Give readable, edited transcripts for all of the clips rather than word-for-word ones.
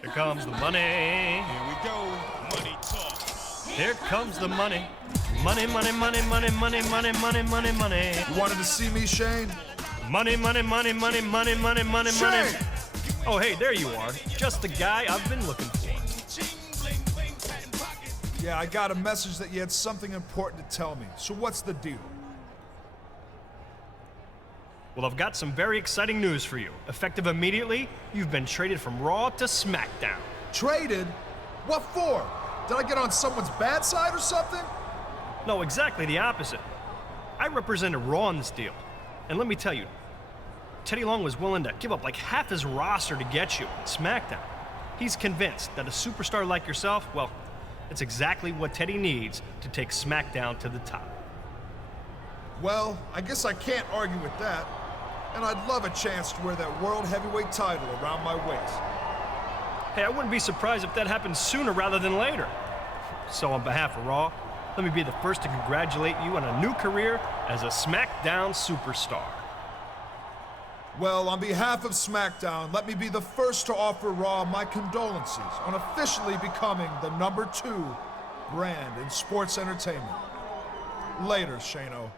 Here comes the money. Here we go. Money talk. Here comes the money. Money, money, money, money, money, money, money, money, money. You wanted to see me, Shane? Money, money, money, money, money, money, money, money. Shane! Oh, hey, there you are. Just the guy I've been looking for. Yeah, I got a message that you had something important to tell me. So what's the deal? Well, I've got some very exciting news for you. Effective immediately, you've been traded from Raw to SmackDown. Traded? What for? Did I get on someone's bad side or something? No, exactly the opposite. I represented Raw in this deal. And let me tell you, Teddy Long was willing to give up like half his roster to get you at SmackDown. He's convinced that a superstar like yourself, well, it's exactly what Teddy needs to take SmackDown to the top. Well, I guess I can't argue with that. And I'd love a chance to wear that World Heavyweight title around my waist. Hey, I wouldn't be surprised if that happened sooner rather than later. So on behalf of Raw, let me be the first to congratulate you on a new career as a SmackDown superstar. Well, on behalf of SmackDown, let me be the first to offer Raw my condolences on officially becoming the #2 brand in sports entertainment. Later, Shano.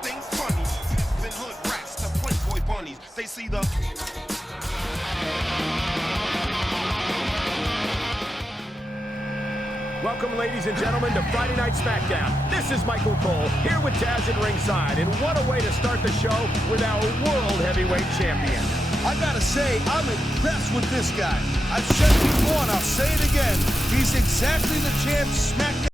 Things funny. Been hood rats to Playboy bunnies. They see the. Welcome, ladies and gentlemen, to Friday Night SmackDown. This is Michael Cole, here with Taz at ringside. And what a way to start the show with our World Heavyweight Champion. I gotta say, I'm impressed with this guy. I've said it before and I'll say it again. He's exactly the champ SmackDown.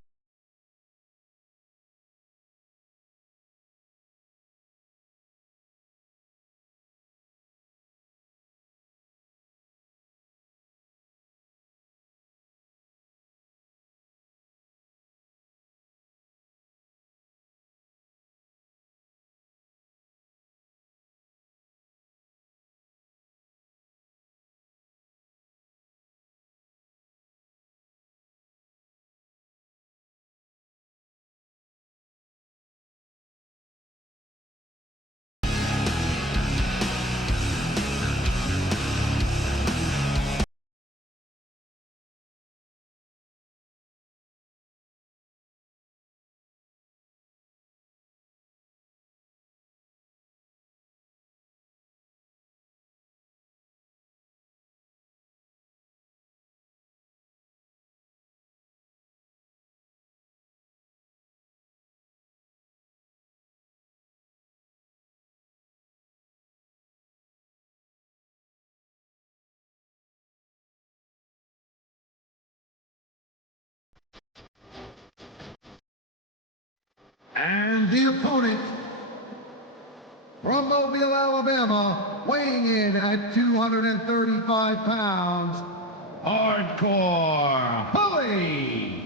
And the opponent, from Mobile, Alabama, weighing in at 235 pounds, Hardcore Bully.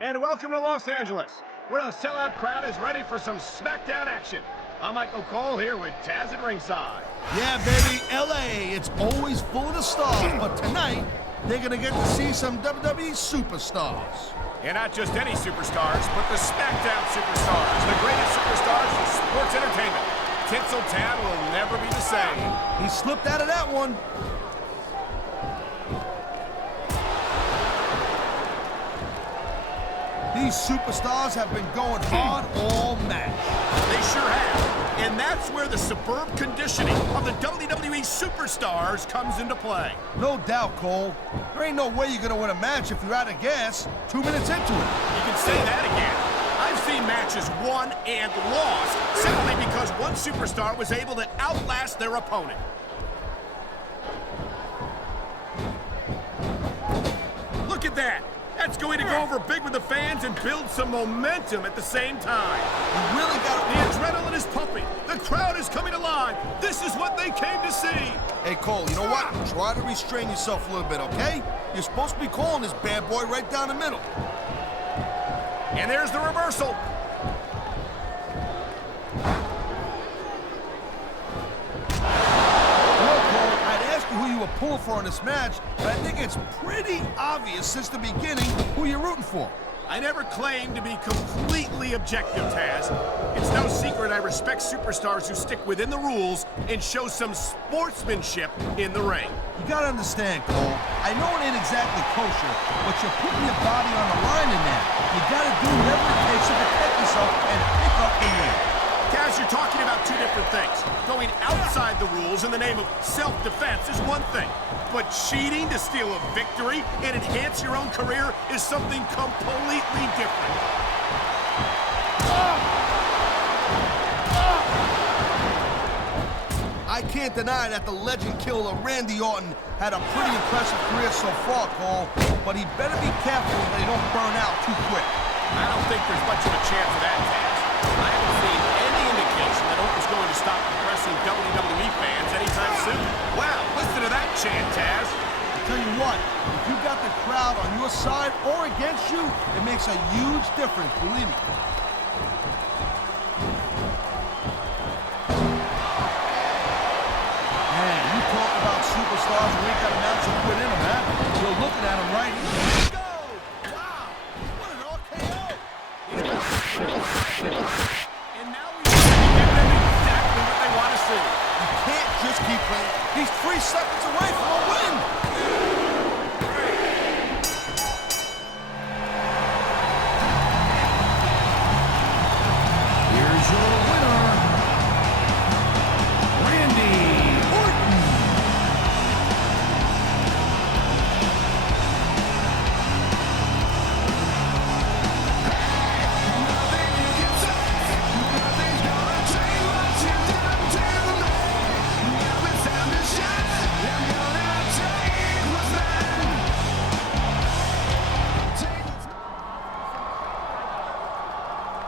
And welcome to Los Angeles, where the sellout crowd is ready for some SmackDown action. I'm Michael Cole here with Taz at ringside. Yeah, baby, LA, it's always full of the stars, but tonight, they're gonna get to see some WWE superstars. And not just any superstars, but the SmackDown superstars, the greatest superstars in sports entertainment. Tinseltown will never be the same. He slipped out of that one. These superstars have been going hard all match. They sure have. And that's where the superb conditioning of the WWE superstars comes into play. No doubt, Cole. There ain't no way you're gonna win a match if you're out of gas 2 minutes into it. You can say that again. I've seen matches won and lost simply because one superstar was able to outlast their opponent. Look at that. That's going to go over big with the fans and build some momentum at the same time. You really got The adrenaline is pumping. The crowd is coming alive. This is what they came to see. Hey, Cole, you know what? Try to restrain yourself a little bit, okay? You're supposed to be calling this bad boy right down the middle. And there's the reversal. Who you were pulling for in this match, but I think it's pretty obvious since the beginning who you're rooting for. I never claimed to be completely objective, Taz. It's no secret I respect superstars who stick within the rules and show some sportsmanship in the ring. You gotta understand, Cole, I know it ain't exactly kosher, but you're putting your body on the line in that. You gotta do whatever it takes to protect yourself and pick up the win. Taz, you're talking about two different things. Going outside the rules in the name of self-defense is one thing, but cheating to steal a victory and enhance your own career is something completely different. I can't deny that the legend killer Randy Orton had a pretty impressive career so far, Cole, but he better be careful that he don't burn out too quick. I don't think there's much of a chance of that, Taz. I haven't seen any indication that Orton's going to stop impressing WWE fans anytime soon. Wow, listen to that chant, Taz. I tell you what, if you got the crowd on your side or against you, it makes a huge difference, believe me. Man, you talk about superstars who ain't got an ounce of quit in them, man. You're looking at them right here. Let's go! Wow, what an RKO! And now we give them exactly what they want to see. You can't just keep playing. He's 3 seconds away from a win. Here's your winner, Randy Orton.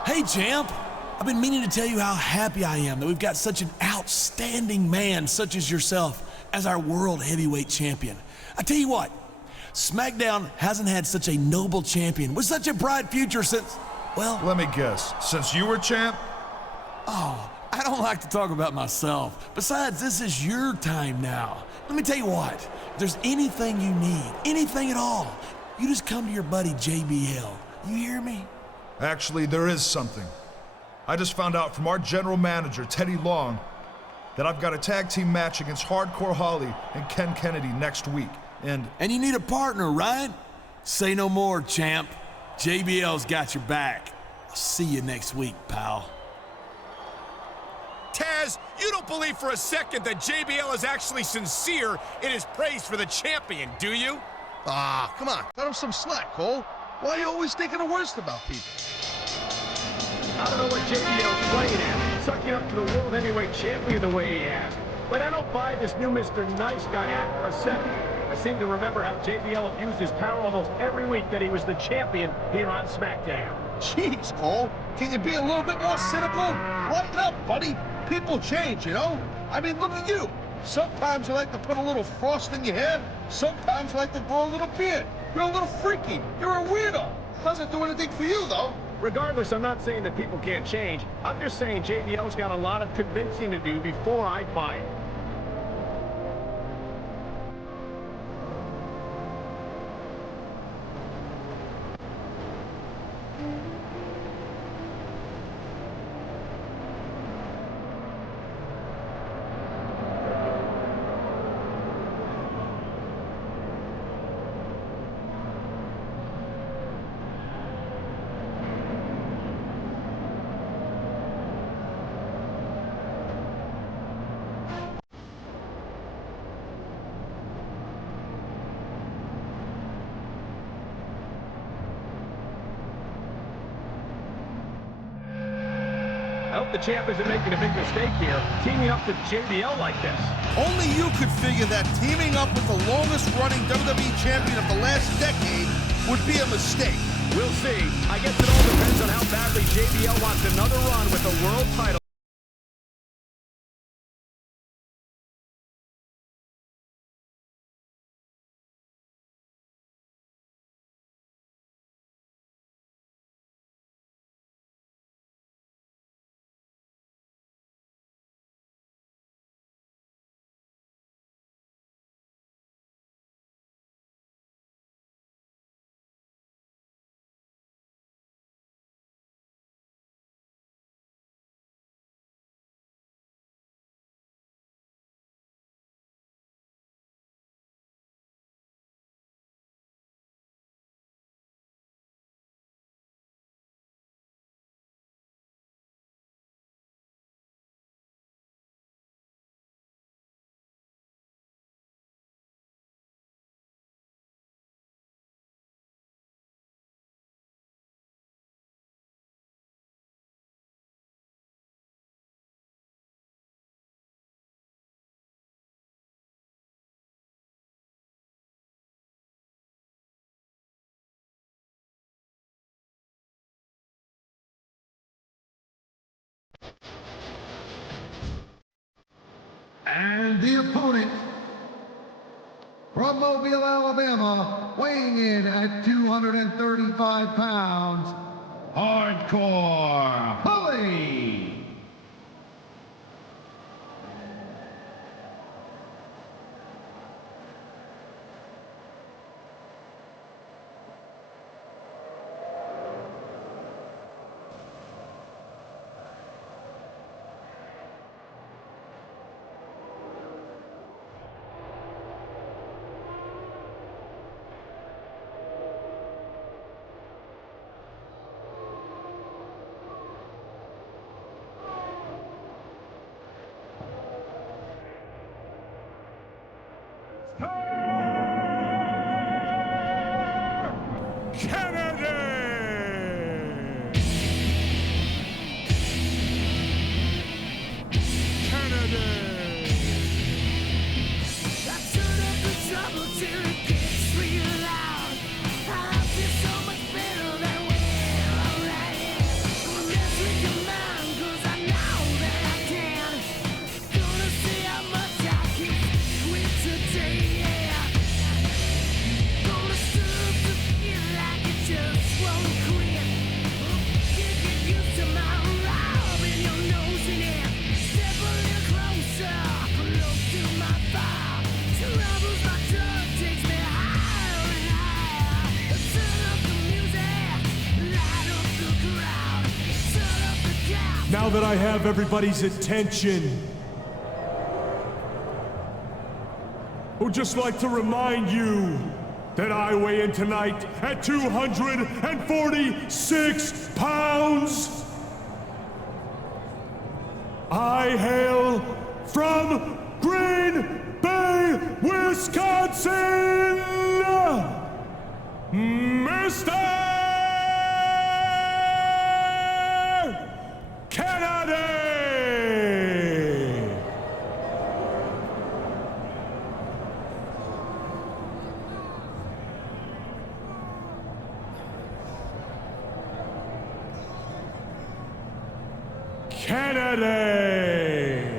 Hey, champ. I've been meaning to tell you how happy I am that we've got such an outstanding man such as yourself as our world heavyweight champion. I tell you what, SmackDown hasn't had such a noble champion with such a bright future since, well... Let me guess, since you were champ? Oh, I don't like to talk about myself. Besides, this is your time now. Let me tell you what, if there's anything you need, anything at all, you just come to your buddy JBL. You hear me? Actually, there is something. I just found out from our general manager, Teddy Long, that I've got a tag team match against Hardcore Holly and Ken Kennedy next week. And you need a partner, right? Say no more, champ. JBL's got your back. I'll see you next week, pal. Taz, you don't believe for a second that JBL is actually sincere in his praise for the champion, do you? Ah, come on. Cut him some slack, Cole. Why are you always thinking the worst about people? I don't know what JBL's playing at, sucking up to the World Heavyweight Champion the way he has. But I don't buy this new Mr. Nice Guy act for a second. I seem to remember how JBL abused his power almost every week that he was the champion here on SmackDown. Jeez, Cole. Can you be a little bit more cynical? Lighten up, buddy. People change, you know? I mean, look at you. Sometimes you like to put a little frost in your hair. Sometimes you like to grow a little beard. You're a little freaky. You're a weirdo. Doesn't do anything for you, though. Regardless, I'm not saying that people can't change. I'm just saying JBL's got a lot of convincing to do before I buy it. I hope the champ isn't making a big mistake here, teaming up with JBL like this. Only you could figure that teaming up with the longest-running WWE champion of the last decade would be a mistake. We'll see. I guess it all depends on how badly JBL wants another run with the world title. And the opponent, from Mobile, Alabama, weighing in at 235 pounds, Hardcore Holly. Now that I have everybody's attention, I would just like to remind you that I weigh in tonight at 246 pounds. I hail from Green Bay, Wisconsin, Mr. Kennedy! Kennedy!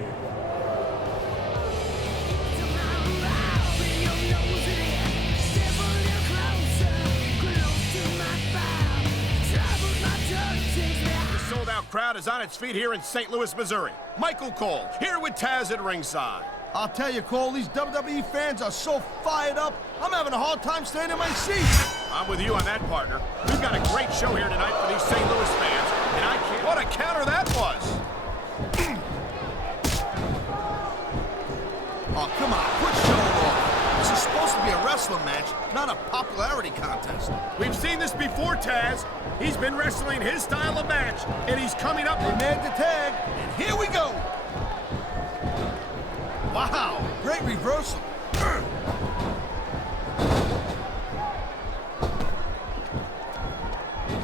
Crowd is on its feet here in St. Louis, Missouri. Michael Cole, here with Taz at ringside. I'll tell you, Cole, these WWE fans are so fired up, I'm having a hard time staying in my seat. I'm with you on that, partner. We've got a great show here tonight for these St. Louis fans, and I can't... What a counter that was! Oh, come on, quit showing off. This is supposed to be a wrestling match, not a popularity contest. We've seen this before, Taz. He's been wrestling his style of match, and he's coming up... They made the tag, and here we go. Wow, great reversal.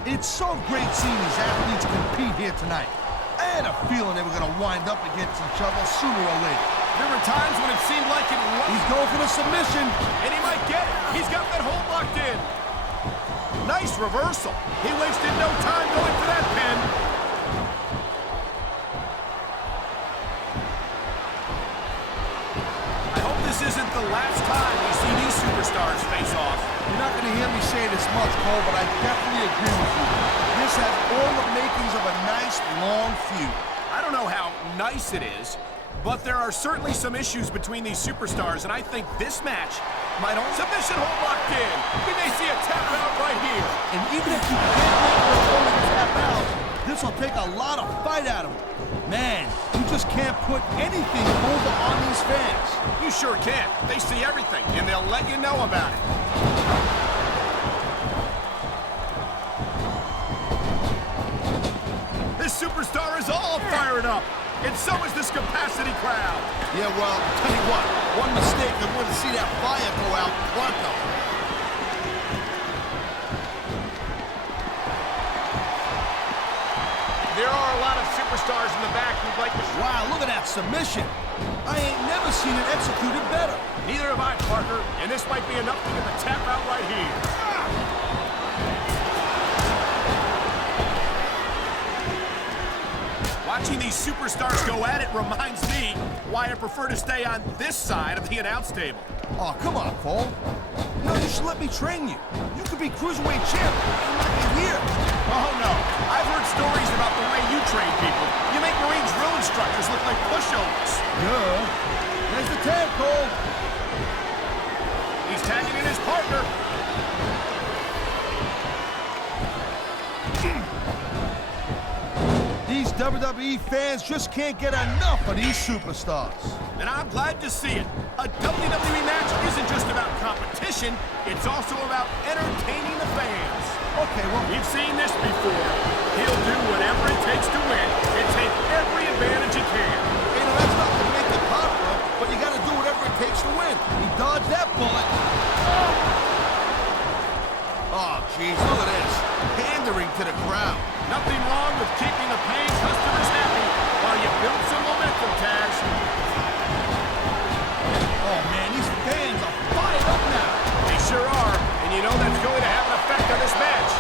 It's so great seeing these athletes compete here tonight. I had a feeling they were going to wind up against each other sooner or later. There were times when it seemed like it was. He's going for the submission. And he might get it. He's got that hold locked in. Nice reversal. He wasted no time going for that pin. I hope this isn't the last time we see these superstars face off. You're not going to hear me say this much, Cole, but I definitely agree with you. This has all the makings of a nice, long feud. I don't know how nice it is, but there are certainly some issues between these superstars, and I think this match might only... Submission hold locked in. We may see a tap out right here. And even if you can't make your opponent tap out, this will take a lot of fight out of him. Man, you just can't put anything over on these fans. You sure can. They see everything, and they'll let you know about it. This superstar is all fired up, and so is this capacity crowd. Yeah, well, tell you what, one mistake and we're going to see that fire go out pronto. There are a lot of superstars in the back who'd like to... Wow, look at that submission. I ain't never seen it executed better. Neither have I, partner, and this might be enough to get the tap out right here. Watching these superstars go at it reminds me why I prefer to stay on this side of the announce table. Oh, come on, Cole. You know, you should let me train you. You could be cruiserweight champ in like a year. Oh, no. I've heard stories about the way you train people. You make Marine drill instructors look like pushovers. Yeah. There's the tag, Cole. He's tagging in his partner. These WWE fans just can't get enough of these superstars. And I'm glad to see it. A WWE match isn't just about competition, it's also about entertaining the fans. Okay, well, We've seen this before. He'll do whatever it takes to win and take every advantage he can. you know, that's not to make it popular, but you got to do whatever it takes to win. He dodged that bullet. Oh, jeez, look at this. Pandering to the crowd. Nothing wrong with keeping the paying customers happy while you build some momentum, Taz. Oh, man, these fans are fired up now. They sure are, and you know that's going to have an effect on this match.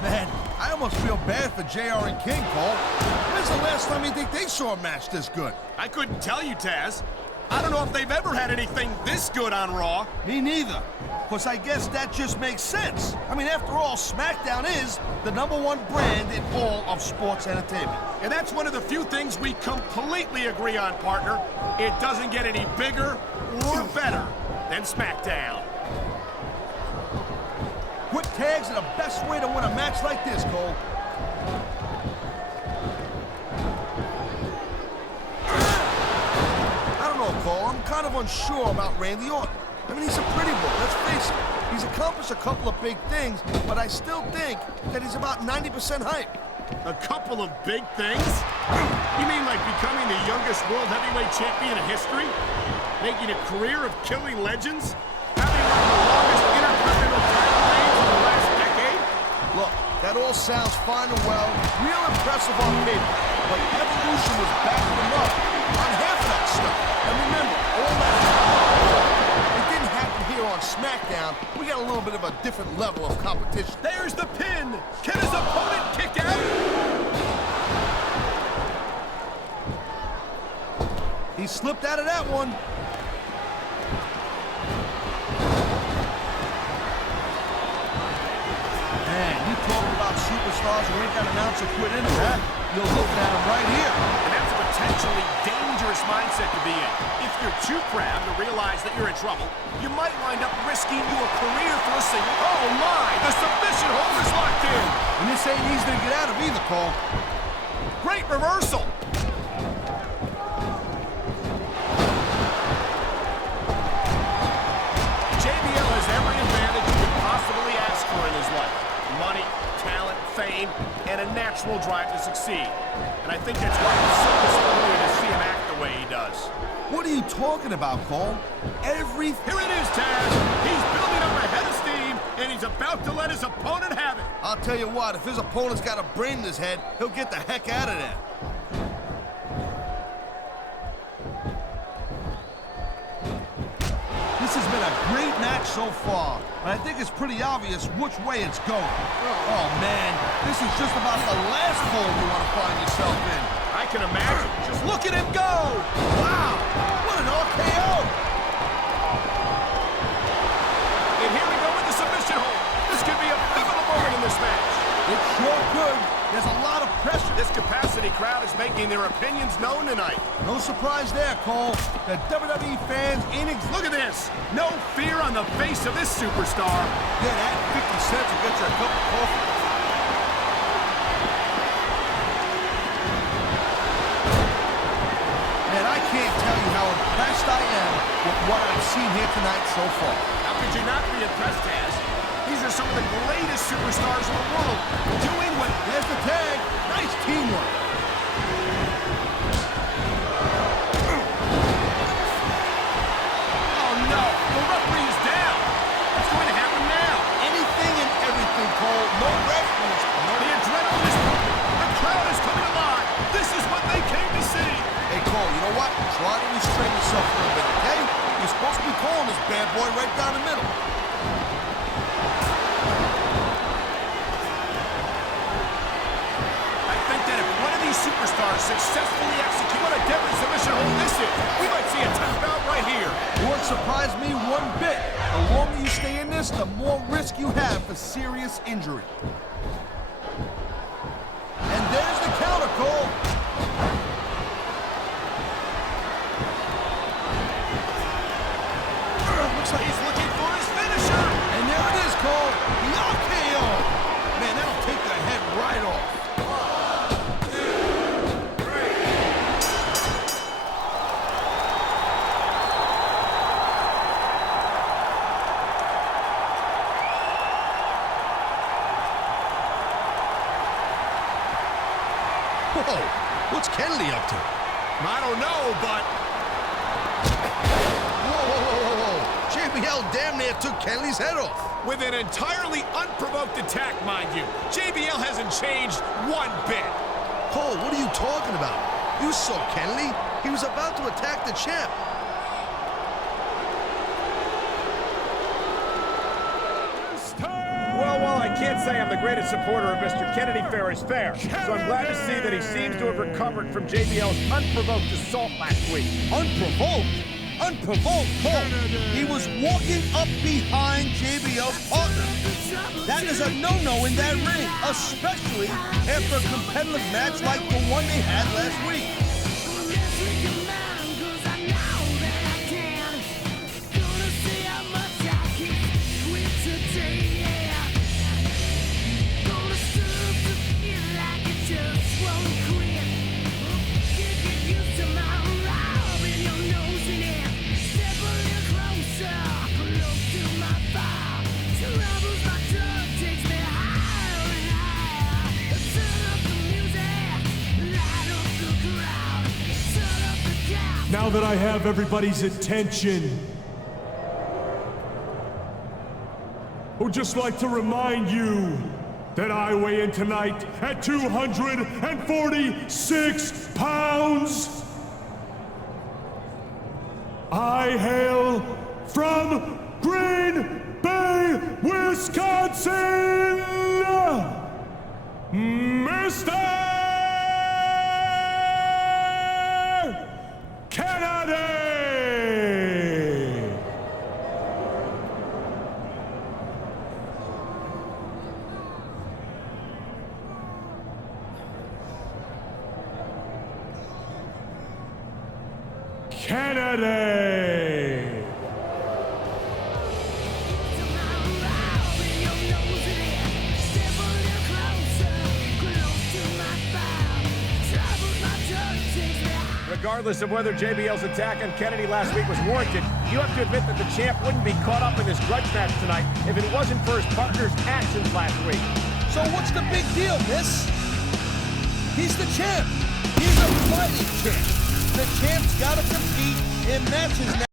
Man, I almost feel bad for JR and King, Cole. When's the last time you think they saw a match this good? I couldn't tell you, Taz. I don't know if they've ever had anything this good on Raw. Me neither. Because I guess that just makes sense. I mean, after all, SmackDown is the #1 brand in all of sports entertainment. And that's one of the few things we completely agree on, partner. It doesn't get any bigger or better than SmackDown. Quick tags are the best way to win a match like this, Cole. I don't know, Cole. I'm kind of unsure about Randy Orton. I mean, he's a pretty boy, let's face it. He's accomplished a couple of big things, but I still think that he's about 90% hype. A couple of big things? You mean like becoming the youngest world heavyweight champion in history? Making a career of killing legends? Having one of the longest intercontinental title reigns in the last decade? Look, that all sounds fine and well, real impressive on paper, but Evolution was backing him up on half of that stuff. And remember, all that it didn't happen here on SmackDown. We got a little bit of a different level of competition. There's the pin! Can his opponent kick out? He slipped out of that one. Man, you talking about superstars who ain't got an ounce of quit in them, huh? You're looking at them right here. And that's a potentially dangerous mindset to be in. If you're too proud to realize that you're in trouble, you might wind up risking your career for a single... Oh my! The submission hold is locked in! And this ain't easy to get out of either, Cole. Great reversal! JBL has every advantage you could possibly ask for in his life. Money, talent, fame, and a natural drive to succeed. And I think that's why it's so disappointing to see him act the way he does. What are you talking about, Cole? Everything... Here it is, Taz. He's building up a head of steam, and he's about to let his opponent have it. I'll tell you what, if his opponent's got a brain in his head, he'll get the heck out of there. has been a great match so far, but I think it's pretty obvious which way it's going. Oh, man, this is just about the last hole you want to find yourself in. I can imagine. Just look at him go! Wow, what an RKO! And here we go with the submission hold. This could be a pivotal moment in this match. It sure could. There's a lot of pressure. This capacity crowd is making their opinions known tonight. No surprise there, Cole. The WWE fans ain't Look at this. No fear on the face of this superstar. Yeah, that 50 cents will get you a cup of coffee. Man, I can't tell you how impressed I am with what I've seen here tonight so far. How could you not be impressed, Taz? These are some of the greatest superstars in the world doing what... There's the tag. Nice teamwork. Oh, no. The referee is down. What's going to happen now? Anything and everything, Cole. No referees. The adrenaline is pumping. The crowd is coming alive. This is what they came to see. Hey, Cole, you know what? Try to restrain yourself a little bit, okay? You're supposed to be calling this bad boy right down the middle. Superstars successfully execute. What a deadly submission hold this is. We might see a tap out right here. Won't surprise me one bit. The longer you stay in this, the more risk you have for serious injury. And there's the counter, Cole. Looks like he's looking for his finisher. And there it is, Cole. The RKO. Man, that'll take the head right off. Whoa, what's Kennedy up to? I don't know, but... Whoa. JBL damn near took Kennedy's head off. With an entirely unprovoked attack, mind you. JBL hasn't changed one bit. Cole, what are you talking about? You saw Kennedy. He was about to attack the champ. Well, while I can't say I'm the greatest supporter of Mr. Kennedy, fair is fair. So I'm glad to see that he seems to have recovered from JBL's unprovoked assault last week. Unprovoked? Unprovoked, Cole. He was walking up behind JBL's partner. That is a no-no in that ring, especially after a competitive match like the one they had last week. Now that I have everybody's attention, I would just like to remind you that I weigh in tonight at 246 pounds. I hail from Green Bay, Wisconsin, Mr. Kennedy! Kennedy! Regardless of whether JBL's attack on Kennedy last week was warranted, you have to admit that the champ wouldn't be caught up in this grudge match tonight if it wasn't for his partner's actions last week. So what's the big deal, miss? He's the champ. He's a fighting champ. The champ's got to compete in matches now.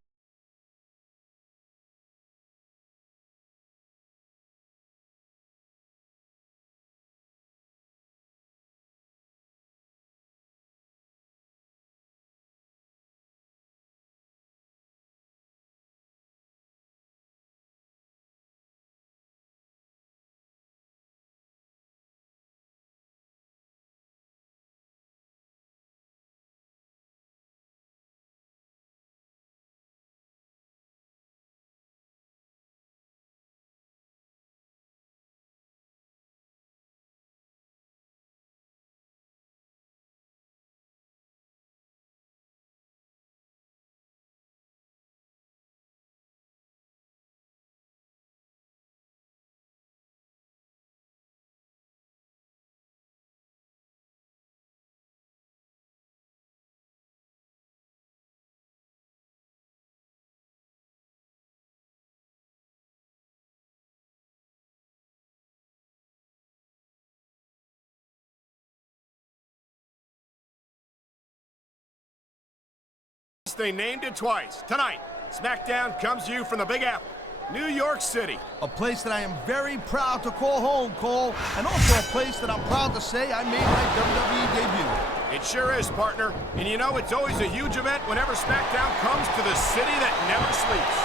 they named it twice. Tonight, SmackDown comes to you from the Big Apple, New York City. A place that I am very proud to call home, Cole, and also a place that I'm proud to say I made my WWE debut. It sure is, partner. And you know, it's always a huge event whenever SmackDown comes to the city that never sleeps.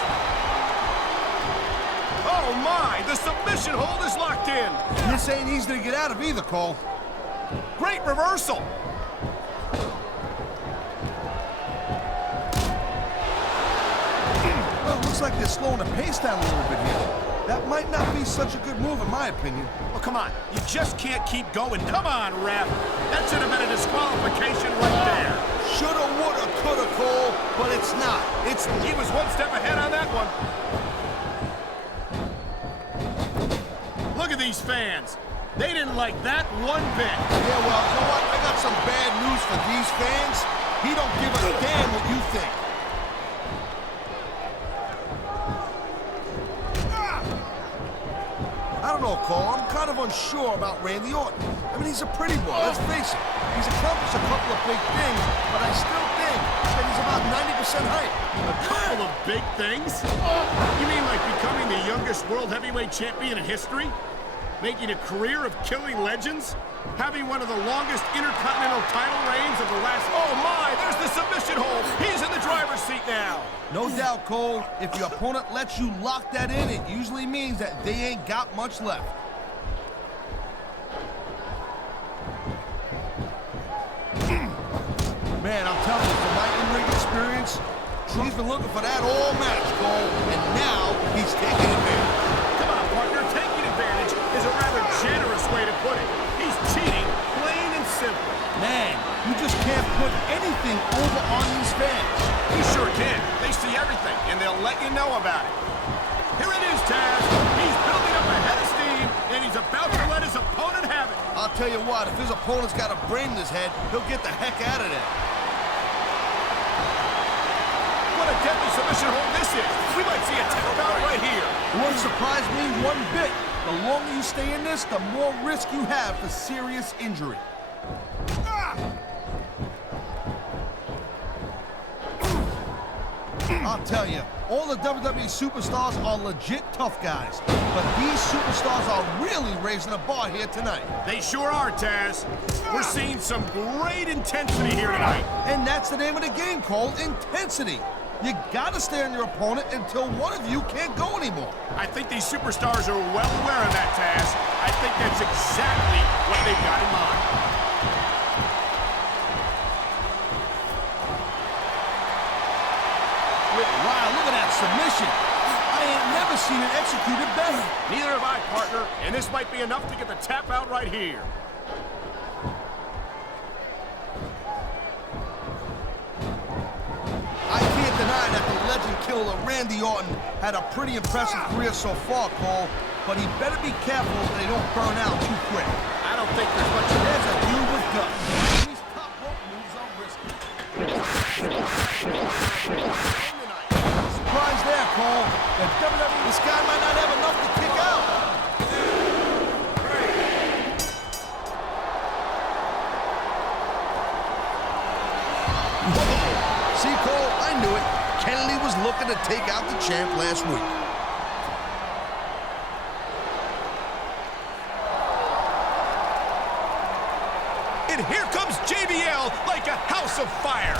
Oh my, the submission hold is locked in. This ain't easy to get out of either, Cole. Great reversal. Well, it looks like they're slowing the pace down a little bit here. That might not be such a good move in my opinion. Well, come on. You just can't keep going. Come on, ref. That should have been a disqualification right there. Shoulda, woulda, coulda, Cole, but it's not. He was one step ahead on that one. Look at these fans. They didn't like that one bit. Yeah, well, you know what? I got some bad news for these fans. He don't give a damn what you think. I don't know, Cole. I'm kind of unsure about Randy Orton. I mean, he's a pretty boy, let's face it. He's accomplished a couple of big things, but I still think that he's about 90% hype. A couple of big things? You mean like becoming the youngest world heavyweight champion in history? Making a career of killing legends? Having one of the longest intercontinental title reigns of the last... Oh my, there's the submission hold. He's in the driver's seat now. No doubt, Cole. If your opponent lets you lock that in, it usually means that they ain't got much left. Man, I'm telling you, from my in-ring experience, he's been looking for that all match, Cole, and now he's taking advantage. Come on, partner. Taking advantage is a rather generous way to put it. He's cheating, plain and simple. Man, you just can't put anything over on these fans. You sure can. They see everything, and they'll let you know about it. Here it is, Taz. He's building up a head of steam, and he's about to let his opponent have it. I'll tell you what, if his opponent's got a brain in his head, he'll get the heck out of there. What a deadly submission hold this is. We might see a tap out right here. It wouldn't surprise me one bit. The longer you stay in this, the more risk you have for serious injury. I'll tell you, all the WWE superstars are legit tough guys, but these superstars are really raising the bar here tonight. They sure are, Taz. We're seeing some great intensity here tonight. And that's the name of the game, Cole, intensity. You gotta stay on your opponent until one of you can't go anymore. I think these superstars are well aware of that, Taz. I think that's exactly what they've got in mind. Wow, look at that submission. I ain't never seen it executed better. Neither have I, partner, and this might be enough to get the tap out right here. I can't deny that the legend killer Randy Orton had a pretty impressive career so far, Cole, but he better be careful that they don't burn out too quick. I don't think there's much of There's a dude with guts. These top rope moves are risky. Surprise there, Cole. The WWE, this guy might not have enough to kick out. Whoa. See, Cole, I knew it. Kennedy was looking to take out the champ last week. And here comes JBL like a house of fire.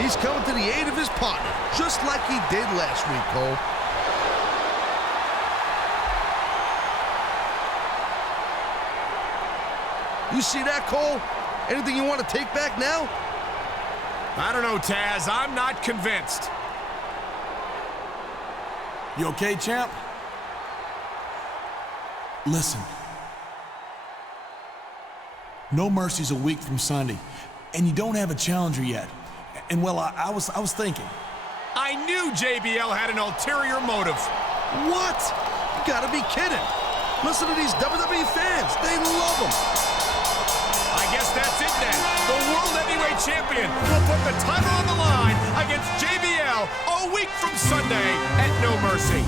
He's coming to the aid of his partner, just like he did last week, Cole. You see that, Cole? Anything you want to take back now? I don't know, Taz. I'm not convinced. You okay, champ? Listen. No Mercy's a week from Sunday, and you don't have a challenger yet. And well, I was thinking. I knew JBL had an ulterior motive. What? You gotta be kidding. Listen to these WWE fans. They love him. I guess that's it then. The World Heavyweight Champion will put the title on the line against JBL a week from Sunday at No Mercy.